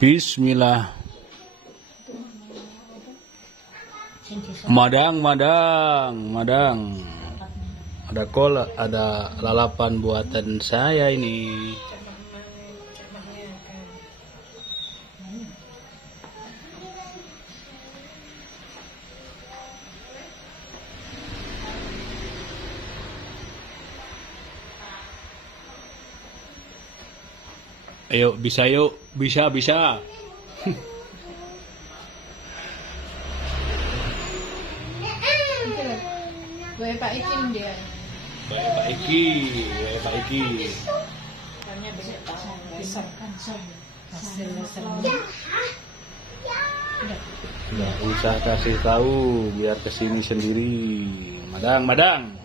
Bismillah. Madang. Ada kol, ada lalapan buatan saya ini. Ayo, bisa yuk, bisa. Gue Pak Ikin dia. Pak Iki. Soalnya besar kan hasil Nggak usah kasih tahu, biar kesini sendiri. Madang.